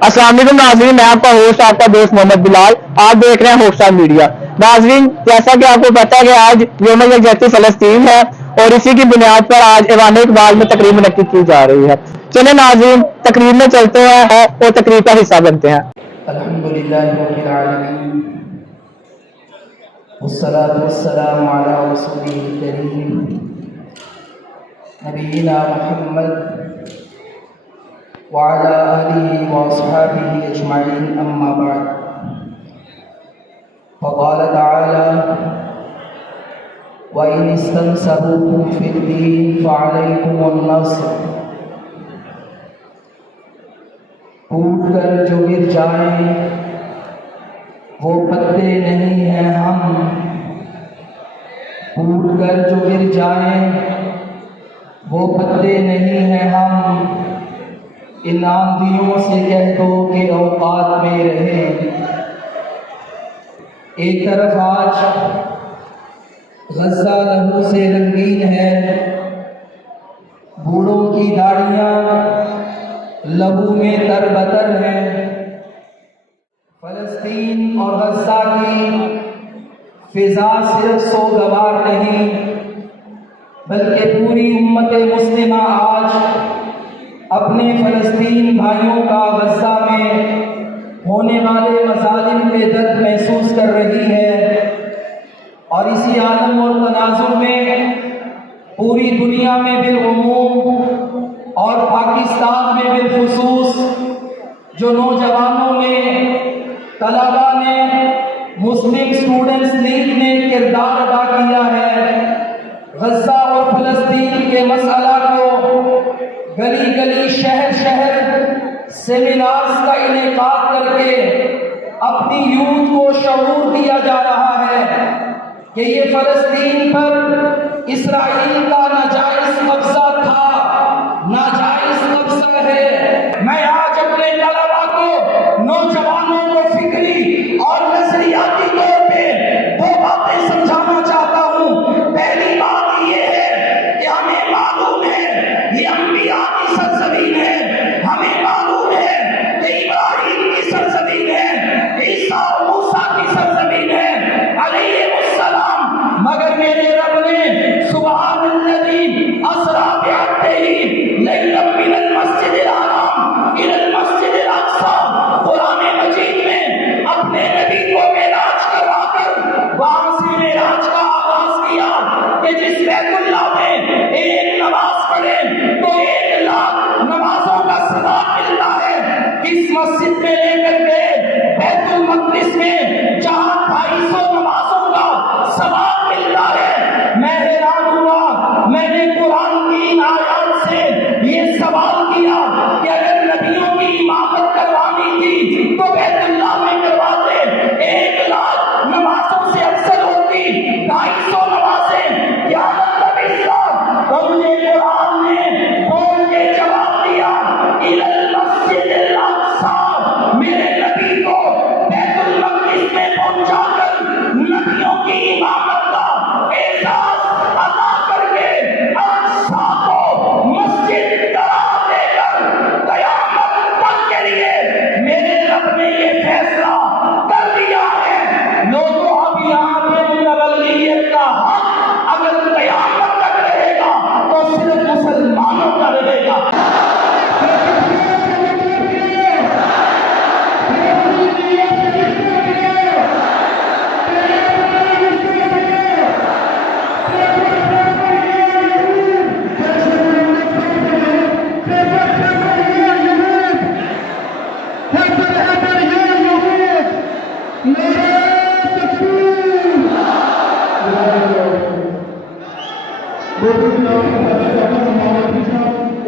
अस्सलाम वालेकुम नाज़रीन, मैं आपका होस्ट आपका दोस्त मोहम्मद बिलाल। आप देख रहे हैं होस्टार मीडिया। नाज़रीन, जैसा कि आपको पता है कि आज यौम यकजहती फ़लस्तीन है और इसी की बुनियाद पर आज ऐवान इक़बाल में तकरीब मुनक्किद की जा रही है। चले नाज़रीन, तकरीब में चलते हैं और तकरीब का हिस्सा बनते हैं। अल्हम्दुलिल्लाहि रब्बिल आलमीन वस्सलातु वस्सलामु अला रसूलिहिल करीम नबीना मुहम्मद व अला आलिहि व अस्हाबिहि अजमईन अम्मा बाद। फ़क़ाल तआला व इन इस्तंसरूकुम फ़िद्दीन फ़अलैकुमुन नस्र। टूट कर जो गिर जाएं वो पत्ते नहीं हैं हम, टूट कर जो गिर जाएं वो पत्ते नहीं हैं हम। इन आंधियों से कह दो कि औकात में रहें। एक तरफ आज गज़ा लहू से रंगीन है, बूढ़ों की दाढ़ियाँ लहू में तरबतर हैं। फ़लस्तीन और गज़ा की फ़िज़ा सिर्फ सोगवार नहीं बल्कि पूरी उम्मत मुस्लिमा आज अपने फ़लस्तीन भाइयों का गज़ा में होने वाले मज़ालिम के दर्द महसूस कर रही है। और इसी आलम और तनाज़ुर में पूरी दुनिया में बिलउमूम और पाकिस्तान में बिलखुसूस जो नौजवानों ने, तलबा ने, मुस्लिम स्टूडेंट्स लीग ने किरदार अदा किया है, गज़ा और फ़लस्तीन के मसला को गली गली शहर शहर सेमिनार्स का इनेकाद करके अपनी यूथ को शऊर दिया जा रहा है कि ये फ़लस्तीन पर इसराइल का नाजायज़ कब्जा था, नाजायज़ कब्जा है। मैं आज अपने तलबा को, नौजवानों को फिक्री और नजरियाती तौर पे दो बातें समझाना चाहता हूँ। पहली बात ये है कि हमें मालूम है ये अंबिया की सरजमीन है, हमें मालूम है कि इब्राहिम की सरजमीन है, ईसा और मूसा की सरजमीन है अलैहिमुस्सलाम। मगर मेरे रब ने सुब्हानल्लज़ी असरा बिअब्दिही लैलन मिनल मस्जिदिल हराम इलल मस्जिदिल अक़सा, कुरान मजीद में अपने नबी को मेराज करवाकर वहां से मेराज का आगाज किया कि जिस बैतुल्लाह में एक नमाज पढ़े तो 1 लाख नमाजों का सवाब मिलता है। किस मस्जिद में लेकर गए? बैतुल मक़दिस में, जहां 250 नमाजों का सवाब मिलता है। मैं हैरान हुआ, मैंने कुरान की इन आयत से ये सवाल किया कि अगर नबियों की इमामत करवानी थी तो बैतुल्लाह में करवाते, 1 लाख नमाजों से अफजल होती 250 नमाजें क्या मतलब इस्लाम। तो मुझे कुरान ने बोल के जवाब दिया, इलल मस्जिदिल अक़सा, मेरे नबी को बैतुल मक़दिस में पहुंचाकर नबियों की इमामत का एहसास अदा करके अक़सा को मस्जिद करार देकर क़यामत तक के लिए मेरे रब ने ये फैसला कर दिया है। लोगों, अब यहाँ पे मुतवल्लियत का हक अगर क़यामत तक रहेगा तो सिर्फ मुसलमानों का रहेगा।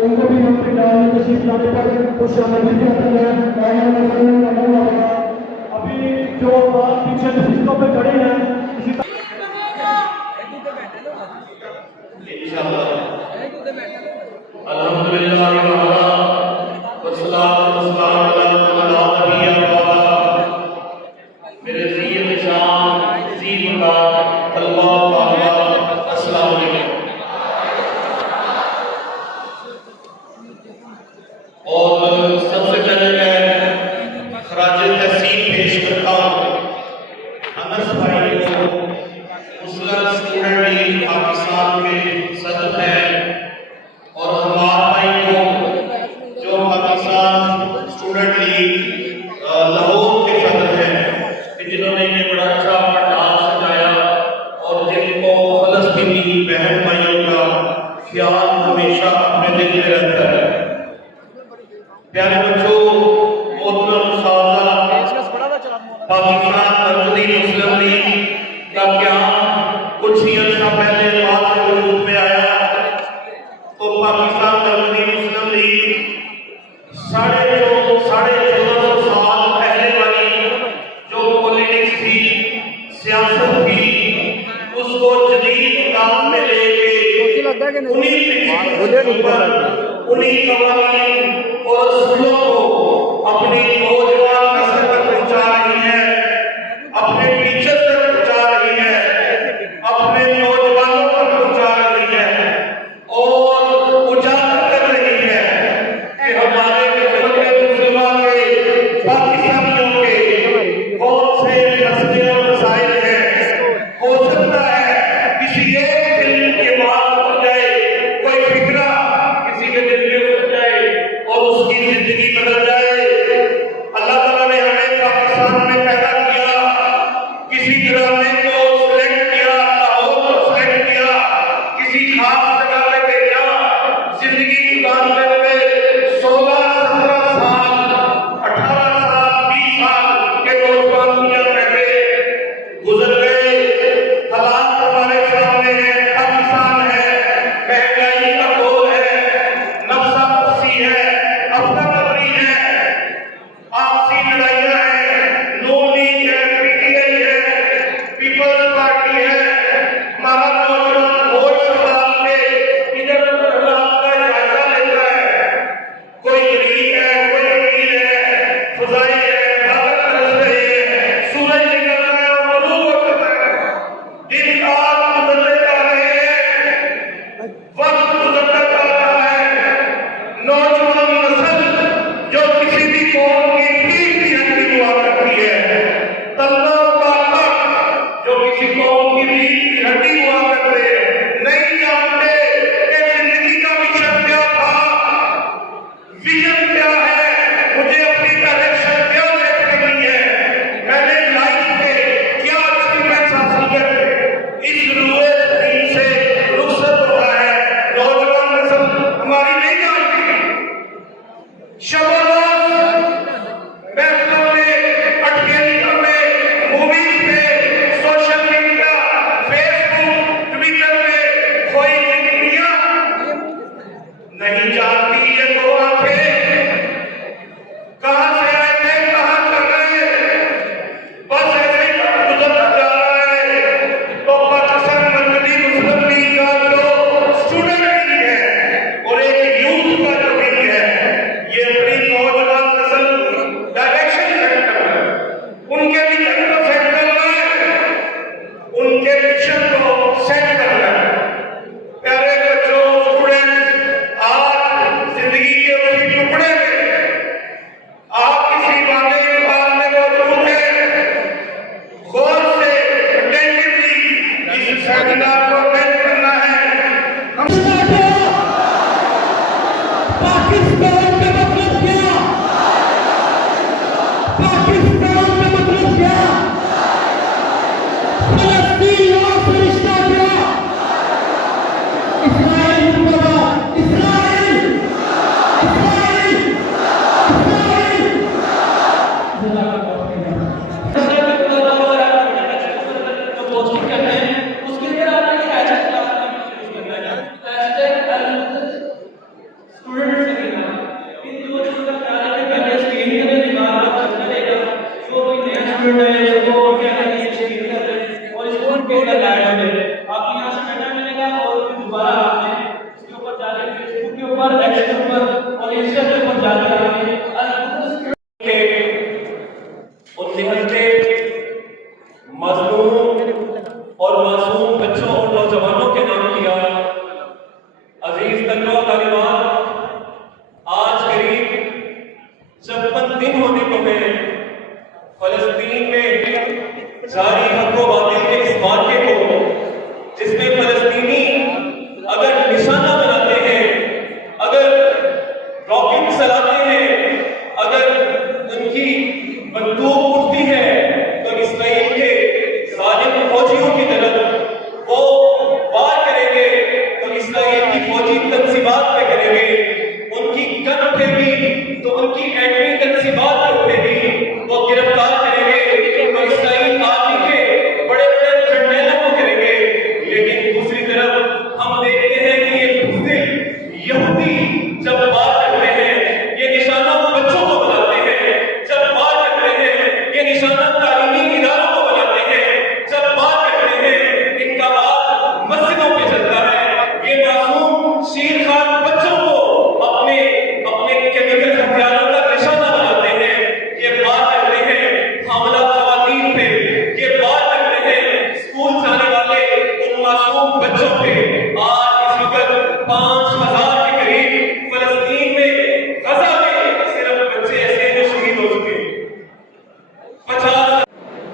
उनको भी हम पे डालने तशरीफ लाने पर कुछ शामिल करते हैं। अभी जो आप पीछे नशिस्तों पे खड़े हैं इसी अल्हम्दुलिल्लाह वस्सलातु वस्सलामु अला मेरे ज़ीर शान ज़ीर का अल्लाह अस्सलाम वालेकुम। और सबसे पहले मैं उन्हीं कवानीन और असूलों को अपनी नौजवान नस्ल तक पहुंचा रही है, अपने टीचर तक पहुंचा रही है, अपने नौजवानों तक पहुंचा रही है और उजागर कर रही है कि हमारे मुसलमान के पाकिस्तानियों के बहुत से मसले और मसाइल हैं। हो सकता है किसी एक दिल की बात हो जाए, कोई फिक्रा किसी के दिल में उतर जाए और उसकी जिंदगी बदल जाए। अल्लाह ताला ने हमें पाकिस्तान में पैदा किया, किसी घराने को सिलेक्ट किया, लाहौर को सिलेक्ट किया, किसी खास जगह पे भेजा, जिंदगी गुजारने में 16, 17 साल, 18 साल, 20 साल के नौजवान दुनिया में गुजर गए। हालात हमारे सामने है, पाकिस्तान है, महंगाई का दौर है, नफसापुसी है, अफरा-तफरी है, आपसी लड़ाइयां हैं, नून लीग है, पीटीआई है, पीपल्स पार्टी है। हमारा नौजवान वोट संभाल के इधर उधर हालात का जायजा लेता है। कोई गरीब है, कोई अमीर है, फजाई है, भागत तरस रहे हैं, सूरज निकल रहा है और मरूब होता है। दिन रात गुजरते जा रहे हैं, वक्त गुजरता जा रहा है। नौजवान नस्ल जो किसी भी कौम की रीढ़ की हड्डी हुआ करती है, तल्ला पाला जो किसी कौम की रीढ़ की हड्डी हुआ करते हैं, नहीं जानते कि जिंदगी का मिशन क्या था, विजन क्या है, मुझे अपनी डायरेक्शन क्या सेट करनी है, मैंने लाइफ में क्या अचीवमेंट्स हासिल करके इस रूए जमीन से रुखसत होना है। नौजवान नस्ल हमारी नहीं जानती। शबानाज महफिलों में, अटकेलियों में, मूवीज में, सोशल मीडिया, फेसबुक, ट्विटर में खोई हुई दुनिया नहीं जानती ये दो आंखें कहां से आए थे, कहां चल रहे हैं। बस ऐसे ही वक्त गुजरता जा रहा है। तो पाकिस्तान मजहबी मुस्लिम लीग का जो स्टूडेंट विंग है और एक यूथ का जो विंग है, ये अपनी नौजवान नस्ल डायरेक्शन सेट कर रहा है, उनके विजन को सेट कर रहा है, उनके मिशन को सेट कर रहा है। प्यारे बच्चों, स्टूडेंट्स, आज जिंदगी के उसी टुकड़े में आप किसी वाले इकबाल में मौजूद हैं। गौर से अटेंटिवली इस सेमिनार को अटेंड करना है। पाकिस्तान का मतलब क्या? पाकिस्तान का मतलब क्या? फलस्तीन और फरिश्ता क्या? इस्राइल मुर्दाबाद, इस्राइल, इस्राइल, इस्राइल। पोस्टिंग करते हैं उसके लिए आपने ये हैशटैग स्टूडेंट्स के लिए इन दो चीजों का ख्याल रखें। पहले स्क्रीन करें, बार बार चलते रहेगा। जो कोई नया स्टूडेंट है उसको क्या है ये स्क्रीन कर दें और इसको उनके अंदर ऐड कर दें। आपको यहाँ से बैठा मिलेगा और फिर दोबारा आपने इसके ऊपर जाके फेसबुक के ऊपर, एक्स के ऊपर और इंस्टा के ऊपर जाके आपने उन निहत्ते मजलूम और मासूम बच्चों और नौजवानों के नाम लिया। अजीज तलबा व तालिबात, आज करीब 56 दिन होने को है फलस्तीन में जारी हक़-ओ बातिल के इस वाक़े को, जिसमें फलस्तीनी अगर निशाना बनाते हैं, अगर रॉकेट चलाते हैं, अगर उनकी बंदूक उठती है तो इसराइल के जालिम फौजियों की तरफ वो वार करेंगे तो इसराइल की फौजी तंजीबात पे करेंगे। उनकी गन उठेगी तो उनकी एटमी तंजीबात पे उठेगी, वो गिरफ्तार करेंगे तो इसराइल आर्मी के बड़े बड़े जनरलों को करेंगे। लेकिन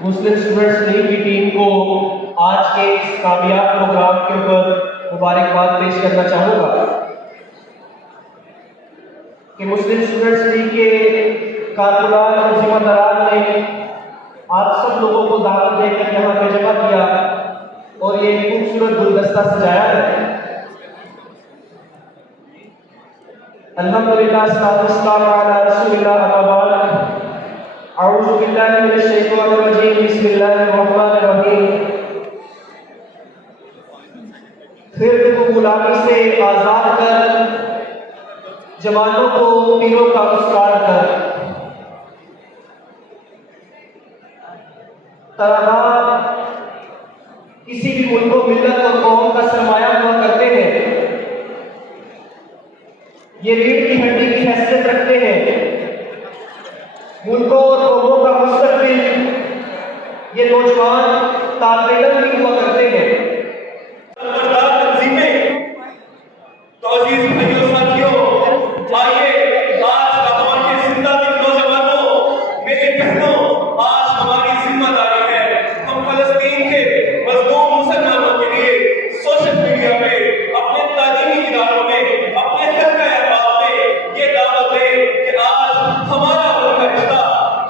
मुस्लिम स्टूडेंट्स लीग की टीम को आज के इस कामयाब प्रोग्राम के ऊपर मुबारकबाद पेश करना चाहूँगा कि मुस्लिम स्टूडेंट्स लीग के कारकुनान और जिम्मेदारान ने आप सब लोगों को दावत देकर यहाँ पे जमा किया और ये खूबसूरत गुलदस्ता सजाया है। अल्हम्दुलिल्लाह सल्लल्लाहु अलैहि रसूलिल्लाह अम्मा बाद अऊज़ु बिल्लाहि मिनश शैतानिर रजीम बिस्मिल्लाहिर रहमानिर रहीम। फिर को गुलामी से आज़ाद कर, जवानों को पीरों का उस्ताद कर। तनहा किसी भी मुल्क को मिल्लत और कौम का सरमाया हुआ करते हैं, ये रीढ़ की हड्डी की हैसियत रखते हैं। मुल्कों और कौमों का मुस्तकबिल ये नौजवान तालिब इल्म भी हुआ करते हैं। तो अजीज भाइयों साथियों, आइए आज लाहौर के जिंदा दिल नौजवानों, मेरी बहनों, आज हमारी जिम्मेदारी है हम फलस्तीन के मजलूम मुसलमानों के लिए सोशल मीडिया पे, अपने तालीमी इदारों में, अपने हल्का अहबाब में ये दावत दें कि आज हमारा उनका रिश्ता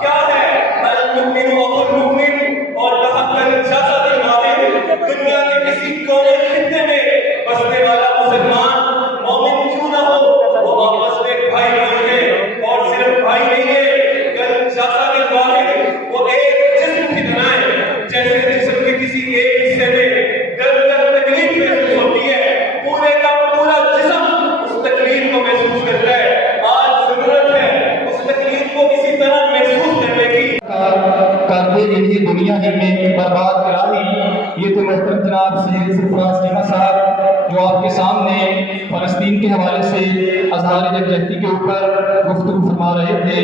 क्या है। अल-मुमिनु अखुल मुमिन और तहक्कुल जासादिल माहिर, दुनिया के किसी कोने खित्ते में बसने वाला मुसलमान मोमिन क्यों ना हो, वो आपस में भाई भाई है और सिर्फ भाई नहीं है, कल जासादिल माहिर वो एक जिस्म की तरह है। जैसे जिस्म के किसी एक हिस्से में दर्द तकलीफ महसूस होती है, पूरे का पूरा जिस्म उस तकलीफ को महसूस करता है। आज जरूरत है उस तकलीफ को इसी तरह महसूस करने की। करते यही दुनिया ही में बर्बाद कराई। ये तो मोहतरम जनाब सैयद सरफराज रीमा साहब जो आपके सामने फलस्तीन के हवाले से अज़हार यकजहती के ऊपर गुफ्तगू फरमा रहे थे।